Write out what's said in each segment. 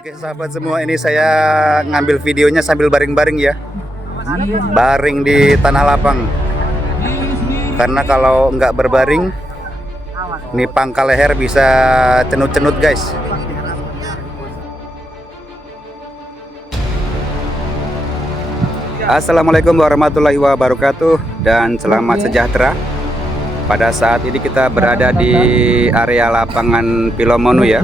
Oke sahabat semua, ini saya ngambil videonya sambil baring-baring ya. Baring di tanah lapang. Karena kalau nggak berbaring, ini pangkal leher bisa cenut-cenut guys. Assalamualaikum warahmatullahi wabarakatuh dan selamat sejahtera. Pada saat ini kita berada di area lapangan Pilomonu ya,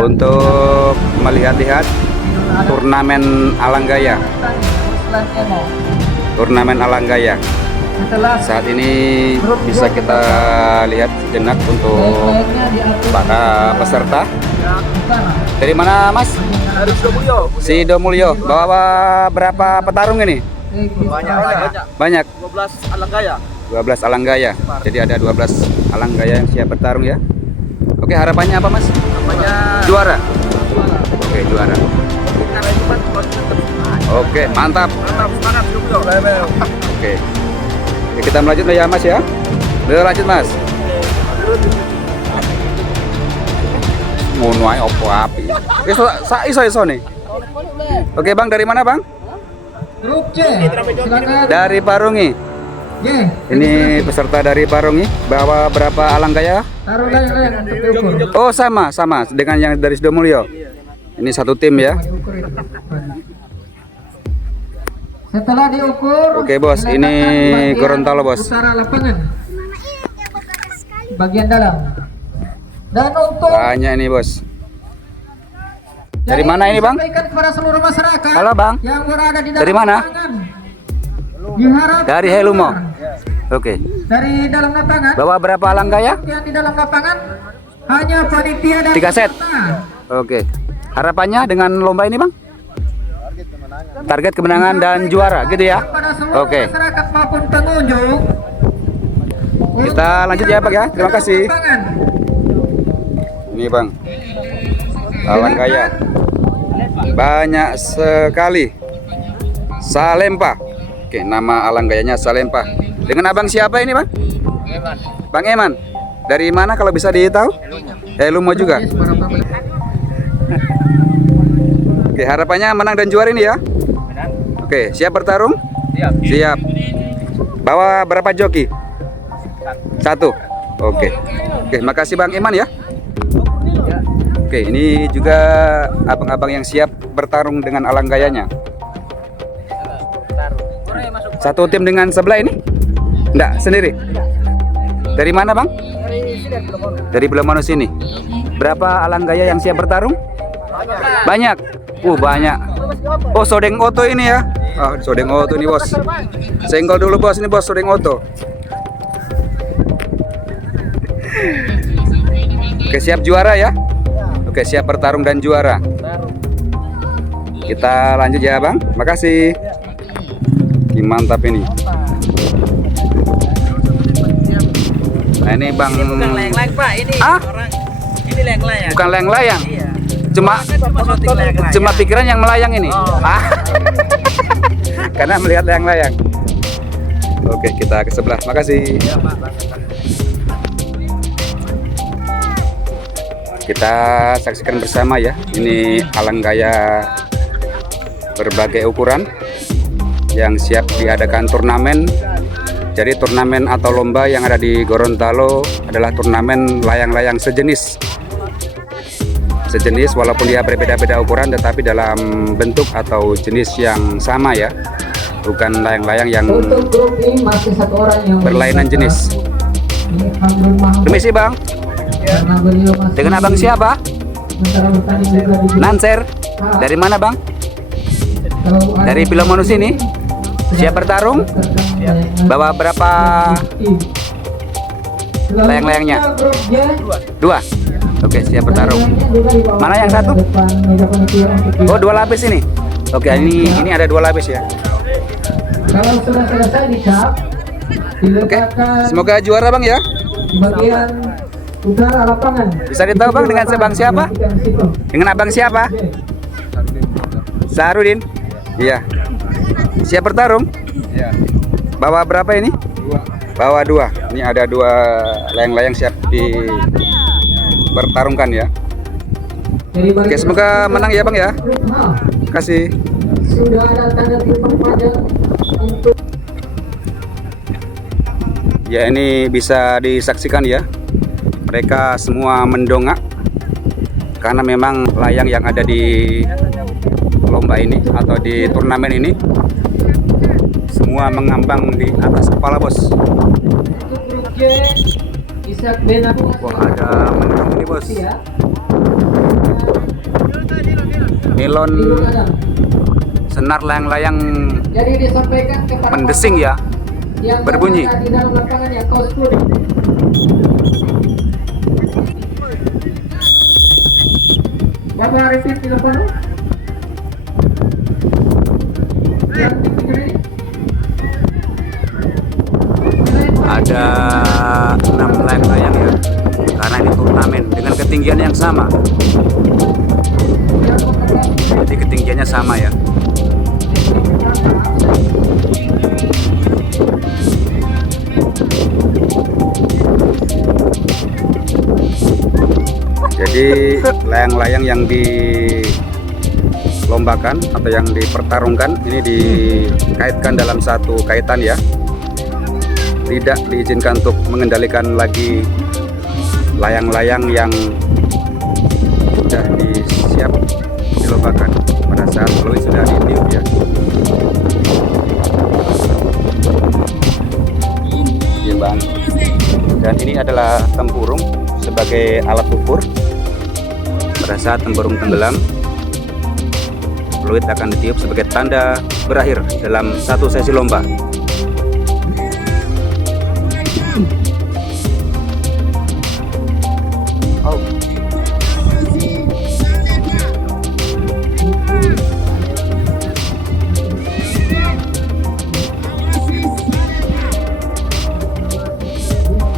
untuk melihat-lihat turnamen Alanggaya. Turnamen Alanggaya. Saat ini bisa kita lihat sejenak untuk para peserta. Dari mana Mas? Dari Sidomulyo. Sidomulyo. Bawa berapa petarung ini? Banyak. 12 Alanggaya. 12 Alanggaya. Jadi ada 12 Alanggaya yang siap bertarung ya. Oke, harapannya apa Mas? Harapannya Juara. Oke, juara. Oke, mantap. Mantap, semangat Sidomulyo. Oke. Oke, kita melanjut ya Mas ya. Lanjut Mas. Ngono ae opo api. Iso nih. Oke, Bang, dari mana, Bang? Grup C, silakan. Dari Parungi. Ini peserta dari Parungi. Bawa berapa Alanggaya? Taruh layang untuk diukur. Oh, sama dengan yang dari Sidomulyo. Ini satu tim ya. Setelah diukur, Oke, Bos. diletakkan Ini bagian Gorontalo, Bos. Utara lapangan. Bagian dalam. Dan untuk Banyak ini, Bos. Dari mana ini, Bang? disampaikan kepada seluruh masyarakat Halo, Bang. yang berada di dalam Dari mana? lapangan. Diharap Dari Helumo. Oke. dari dalam lapangan. Bawa berapa Alanggaya? Yang di dalam lapangan hanya panitia dan 3 set. peserta. Oke. Harapannya dengan lomba ini, Bang? Target kemenangan dan juara gitu ya. Kepada seluruh Oke. masyarakat maupun pengunjung. Kita lanjut ya, Bang ya. Terima kasih. Lapangan. Ini, Bang. Alanggaya. Banyak sekali. Salempa. Oke, nama Alanggayanya Salempa. Dengan Abang siapa ini, Bang? Bang Eman. Dari mana kalau bisa ditahu? Helumo juga. Oke, harapannya menang dan juara ini ya. Oke, siap bertarung? Siap. Bawa berapa joki? 1. Oke. Oke, makasih Bang Eman ya. Oke, ini juga abang-abang yang siap bertarung dengan Alanggayanya. Satu tim dengan sebelah ini? Enggak, sendiri. Dari mana, Bang? Dari Pilomonu sini. Berapa Alanggaya yang siap bertarung? Banyak. Banyak. Oh, Sodeng Oto ini ya. Oh, Sodeng Oto ini, Bos. Senggol dulu, Bos. Ini, Bos, Sodeng Oto. Oke, siap juara ya. Oke, siap bertarung dan juara. Kita lanjut ya, Bang. Makasih. Mantap ini. Nah, ini Bang. Ini bukan layang-layang, Pak. Ini orang ini layang-layang. Bukan layang-layang. Iya. Cuma syuting layang-layang. cuma pikiran yang melayang ini. Oh. Karena melihat layang-layang. Oke, kita ke sebelah. Makasih. Iya, Pak. Kita saksikan bersama ya. Ini Alanggaya berbagai ukuran yang siap diadakan turnamen. Jadi turnamen atau lomba yang ada di Gorontalo adalah turnamen layang-layang sejenis. Sejenis walaupun dia berbeda-beda ukuran, tetapi dalam bentuk atau jenis yang sama ya. Bukan layang-layang yang Untuk grup ini masih satu orang yang berlainan jenis. Ini Hamdul Mahmud. Permisi Bang, Karena beliau masih dengan Abang siapa? sementara bertanding juga di Nanser. Dari mana Bang? Kalau ada Dari Pilomonu sini. Siap bertarung? Bawa berapa layang-layangnya? Grup J, 2. Oke, siap bertarung. layang-layangnya juga dibawa Mana yang ke satu? depan meja panitia untuk Oh, 2 lapis ini. Oke, ini ada 2 lapis ya. Kalau sudah selesai dicap, Oke. diletakkan Semoga juara Bang ya. di bagian utara lapangan. Bisa ditahu Bang dengan Bang siapa? Dengan Abang siapa? Sarudin. Iya. Siap bertarung? Iya. Bawa berapa ini? 2. Bawa 2. Ini ada 2 layang-layang siap dipertarungkan ya. Dari Oke, semoga menang ya Bang ya. Nah, Terima kasih. sudah ada tanda timbang pajak untuk Ya, ini bisa disaksikan ya. Mereka semua mendongak karena memang layang yang ada di lomba ini atau di turnamen ini semua mengambang di atas kepala bos. untuk grup J Ishak Benabu. Wah, ada mendung nih bos. Ya. Nilon senar layang-layang Jadi disampaikan kepada mendesing ya. yang berbunyi. berada di dalam lapangan ya kaos kuning. Bapak Arifin telepon lu. Yang di pinggir ini. Ada 6 layang-layang ya. Karena ini turnamen dengan ketinggian yang sama. Jadi ketinggiannya sama ya. Jadi layang-layang yang dilombakan atau yang dipertarungkan ini dikaitkan dalam satu kaitan ya. Tidak diizinkan untuk mengendalikan lagi layang-layang yang sudah disiap dilombakan pada saat peluit sudah ditiup ya. Iya Bang. Dan ini adalah tempurung sebagai alat ukur. Pada saat tempurung tenggelam, peluit akan ditiup sebagai tanda berakhir dalam satu sesi lomba. Oh.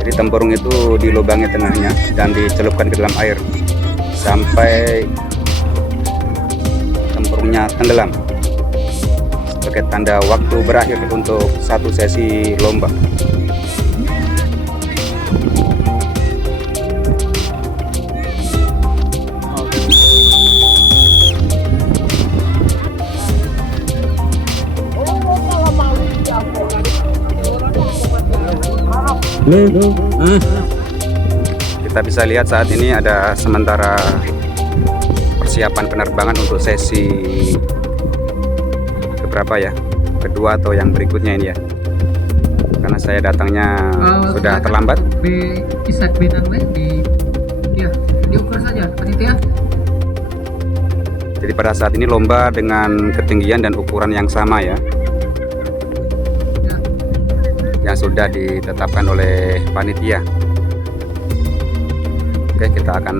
Jadi tempurung itu dilubangi tengahnya dan dicelupkan ke dalam air sampai tempurungnya tenggelam sebagai tanda waktu berakhir untuk satu sesi lomba. Kita bisa lihat saat ini ada sementara persiapan penerbangan untuk sesi keberapa ya, kedua atau yang berikutnya ini ya, karena saya datangnya sudah terlambat. Ishak Benabu diukur saja panitia. Jadi pada saat ini lomba dengan ketinggian dan ukuran yang sama ya, yang sudah ditetapkan oleh panitia. Oke, kita akan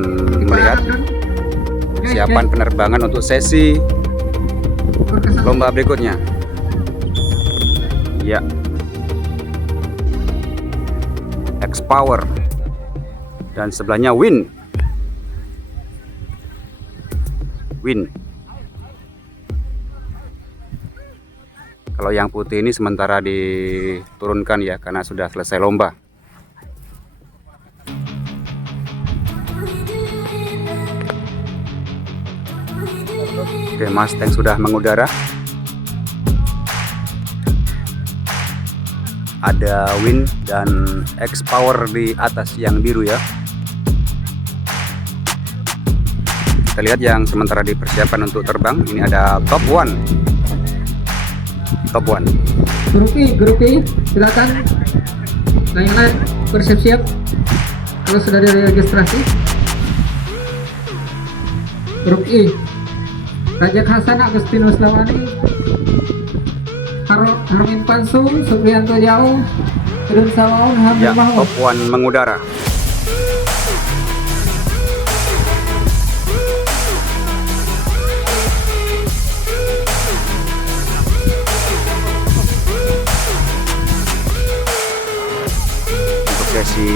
melihat persiapan penerbangan untuk sesi lomba berikutnya. Ya, X-Power dan sebelahnya Win. Kalau yang putih ini sementara diturunkan ya karena sudah selesai lomba. Oke, Mustang sudah mengudara. Ada Win dan X-Power di atas yang biru ya. Kita lihat yang sementara dipersiapkan untuk terbang. Ini ada Top One. Grup I, silakan. Layanan bersiap-siap kalau sudah diregistrasi. Grup I, Rajak Hasan Agustinus Lawani, Harmin Pansum, Supriyanto Jauh, Irun Sawaun, Hamid Ya, Mahmud. Top One mengudara. Untuk sesi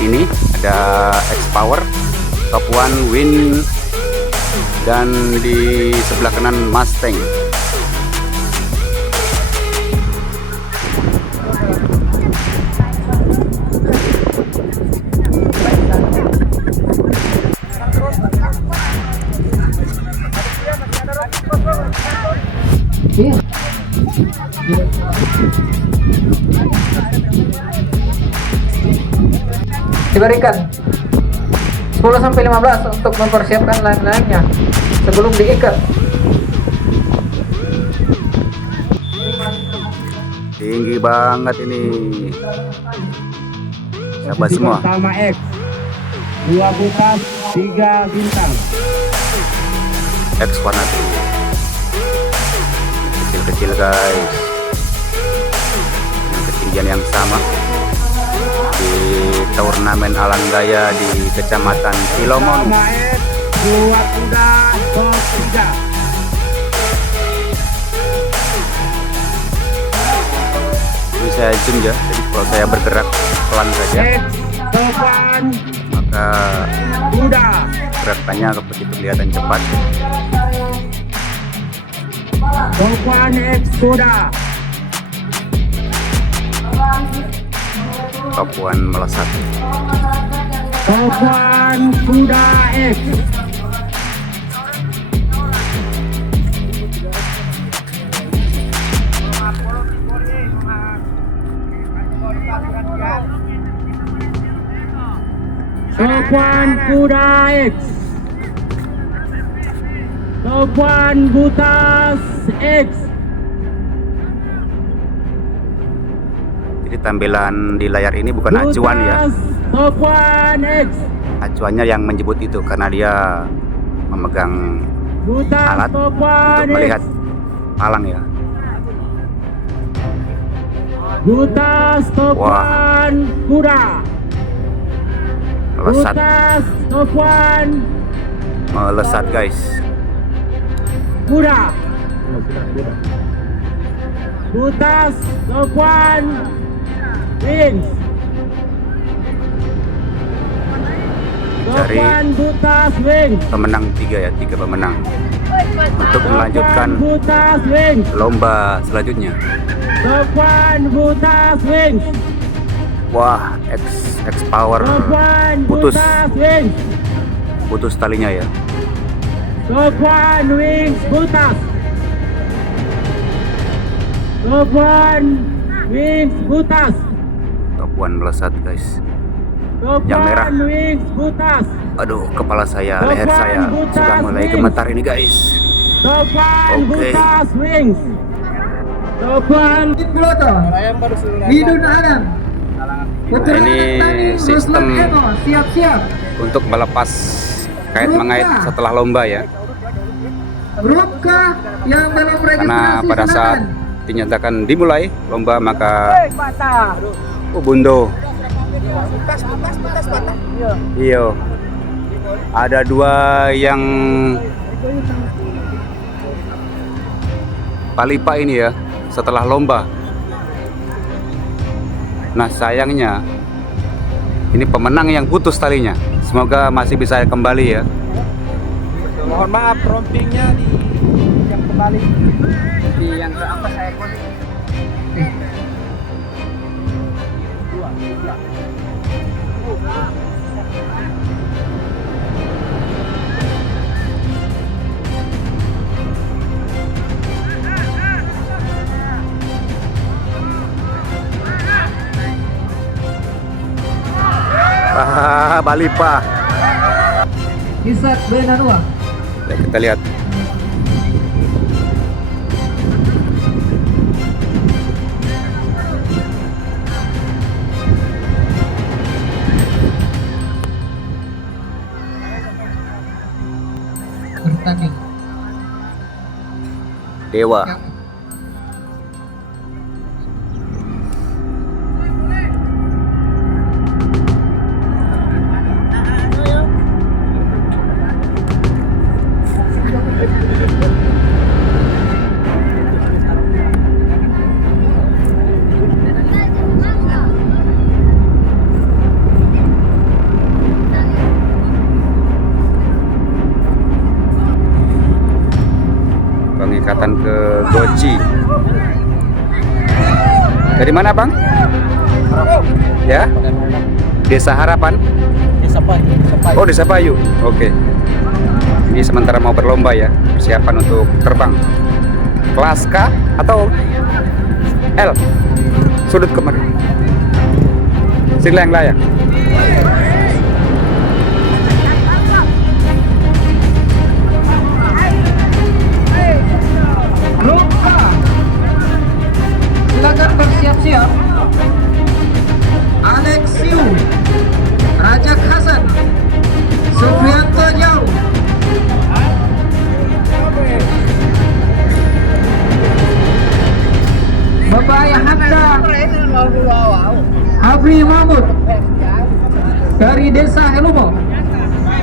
ini ada X-Power, Top One, Win, dan di sebelah kanan Mustang. diberikan 10-15 untuk mempersiapkan lain-lainnya sebelum diikat. Tinggi banget ini. Sahabat semua. Pertama X 2 butas 3 bintang. X warna biru. Kecil-kecil guys. Dengan ketinggian yang sama di turnamen Alang Gaya di Kecamatan Cilomon. Pertama X 2 kuda top 3. Ini saya zoom ya, jadi kalau saya bergerak pelan saja X depan maka kuda. gerakannya begitu kelihatan cepat. Depan X kuda. Papuan melesat. Depan kuda X. Depan kuda X. Depan butas X. Jadi tampilan di layar ini bukan acuan ya. Depan X. Acuannya yang menyebut itu karena dia memegang Butas alat depan untuk melihat X. palang ya. Butas depan kuda. Melesat, Butas depan melesat guys. kuda. Butas depan wings. Cari Depan butas wings. pemenang 3 ya, 3 pemenang untuk melanjutkan Depan butas wings. lomba selanjutnya. Depan butas wings. Wah, X Power Depan putus, butas wings. putus talinya ya. Depan wings butas. Depan wings butas. Papuan melesat guys. Yang Depan merah. wings butas. Aduh, kepala saya, leher saya sudah mulai gemetar ini guys. Depan Oke. butas wings. Depan Piloto Hidun Alam. Putra Ini Tani, sistem Ruslan Eno, siap-siap. untuk melepas kait mengait setelah lomba ya. Rupka yang dalam Karena registrasi pada saat silakan. dinyatakan dimulai lomba maka patah. bundo. Iya. Ada 2 yang palipa ini ya setelah lomba. Nah sayangnya ini pemenang yang putus talinya. Semoga masih bisa kembali ya. Mohon maaf rompingnya di yang kembali di yang apa saya kuning. Balipa. Isat Benanua. Ya, kita lihat. Bertanding. Dewa. Pengikatan ke Goci. Dari mana bang? Ya, Desa Harapan. Oh, Desa Payu. Oke. Ini sementara mau berlomba ya, persiapan untuk terbang. Kelas K atau L? Sudut kemarin. Sini yang layak.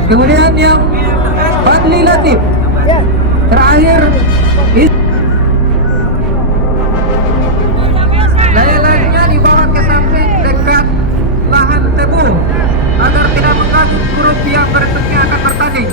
Kemudian yang Fadli Latif. Terakhir layar-layarnya dibawa ke samping dekat lahan tebu agar tidak mengganggu grup yang berikutnya akan bertanding.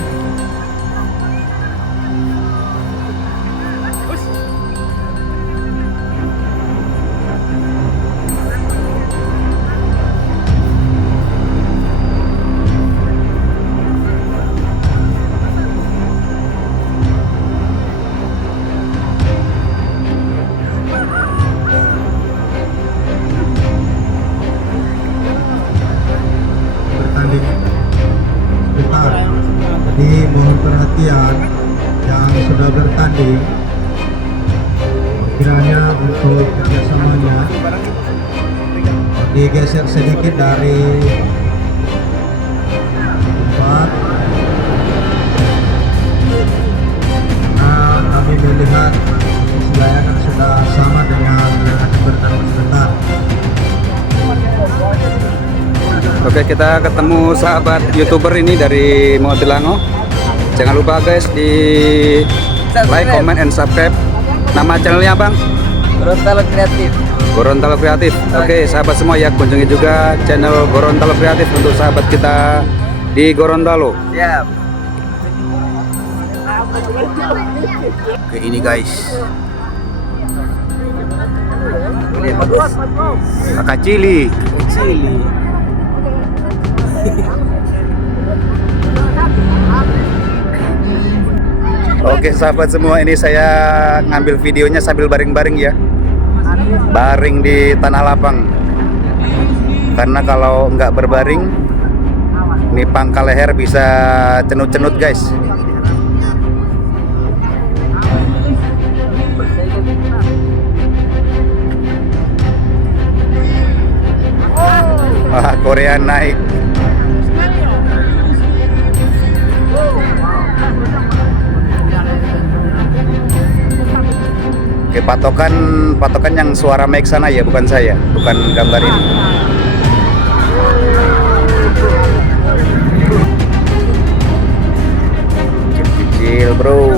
Bertanding sebentar, jadi mohon perhatian yang sudah bertanding, kiranya untuk kerjasamanya digeser sedikit dari tempat. Nah, kami melihat posisi layanan sudah sama dengan yang akan bertanding sebentar. Oke, kita ketemu sahabat YouTuber ini dari Motilango. Jangan lupa guys di like, comment, and subscribe. Nama channelnya Bang? Gorontalo Kreatif. Gorontalo Kreatif. Oke, sahabat semua ya, kunjungi juga channel Gorontalo Kreatif untuk sahabat kita di Gorontalo. Siap. Oke, ini guys. Kakak Cili. Oke sahabat semua, ini saya ngambil videonya sambil baring-baring ya. Baring di tanah lapang. Karena kalau nggak berbaring, ini pangkal leher bisa cenut-cenut guys. Wah, Korea naik. Oke, patokan yang suara mic sana ya, bukan saya, bukan gambar ini. Kecil-kecil, bro.